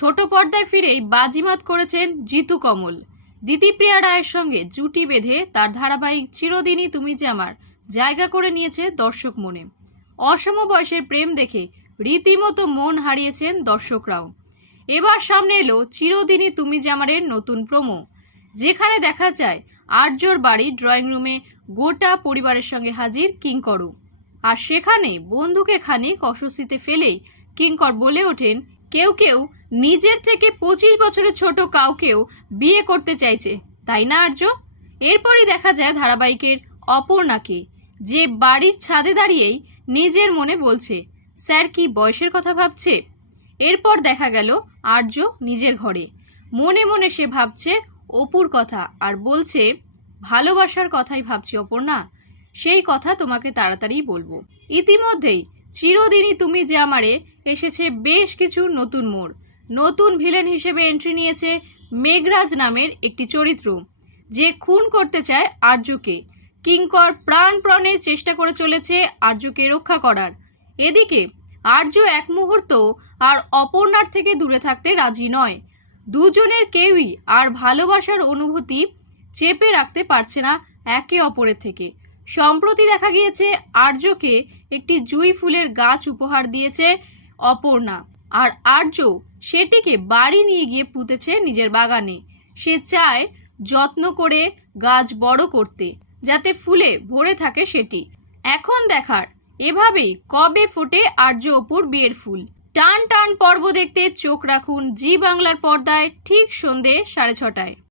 ছোট পর্দায় ফিরেই বাজিমাত করেছেন জিতু কমল। দিতিপ্রিয়া রায়ের সঙ্গে জুটি বেঁধে তার ধারাবাহিক চিরদিনই তুমি যে আমার জায়গা করে নিয়েছে দর্শক মনে। অসম বয়সের প্রেম দেখে রীতিমতো মন হারিয়েছেন দর্শকরাও। এবার সামনে এলো চিরদিনই তুমি যে আমারের নতুন প্রোমো। যেখানে দেখা যায় আর্যর বাড়ির ড্রয়িং রুমে গোটা পরিবারের সঙ্গে হাজির কিঙ্করও আর সেখানে বন্ধুকে খানিক অস্বস্তিতে ফেলেই কিঙ্কর বলে ওঠেন কেউ কেউ নিজের থেকে পঁচিশ বছরের ছোট কাউকেও বিয়ে করতে চাইছে, তাই না আর্য? এরপরই দেখা যায় ধারাবাহিকের অপর্ণাকে, যে বাড়ির ছাদে দাঁড়িয়েই নিজের মনে বলছে, স্যার কি বয়সের কথা ভাবছে? এরপর দেখা গেল আর্য নিজের ঘরে। মনে মনে সে ভাবছে, অপুর কথা। আর বলছে, ভালোবাসার কথাই ভাবছি অপর্ণা। সেই কথা তোমাকে তাড়াতাড়ি বলব। ইতিমধ্যেই চিরদিনই তুমি যে আমারে এসেছে বেশ কিছু নতুন মোড়। নতুন ভিলেন হিসেবে এন্ট্রি নিয়েছে মেঘরাজ নামের একটি চরিত্র। যে খুন করতে চায় আর্যকে। কিঙ্কর প্রাণপ্রণে চেষ্টা করে চলেছে আর্যকে রক্ষা করার। এদিকে, আর্য এক মুহূর্ত আর অপর্ণার থেকে দূরে থাকতে রাজি নয়। দুজনের কেউই আর ভালোবাসার অনুভূতি চেপে রাখতে পারছে না একে অপরের থেকে। সম্প্রতি দেখা গিয়েছে আর্যকে একটি জুই ফুলের গাছ উপহার দিয়েছে অপর্ণা। আর আর্য সেটিকে বাড়ি নিয়ে গিয়ে পুঁতেছে নিজের বাগানে। সে চায় যত্ন করে গাছ বড় করতে, যাতে ফুলে ভরে থাকে সেটি। এখন দেখার, এভাবেই কবে ফোটে আর্য অপুর বিয়ের ফুল। টান টান পর্ব দেখতে চোখ রাখুন জি বাংলার পর্দায় ঠিক সন্ধে সাড়ে ছটায়।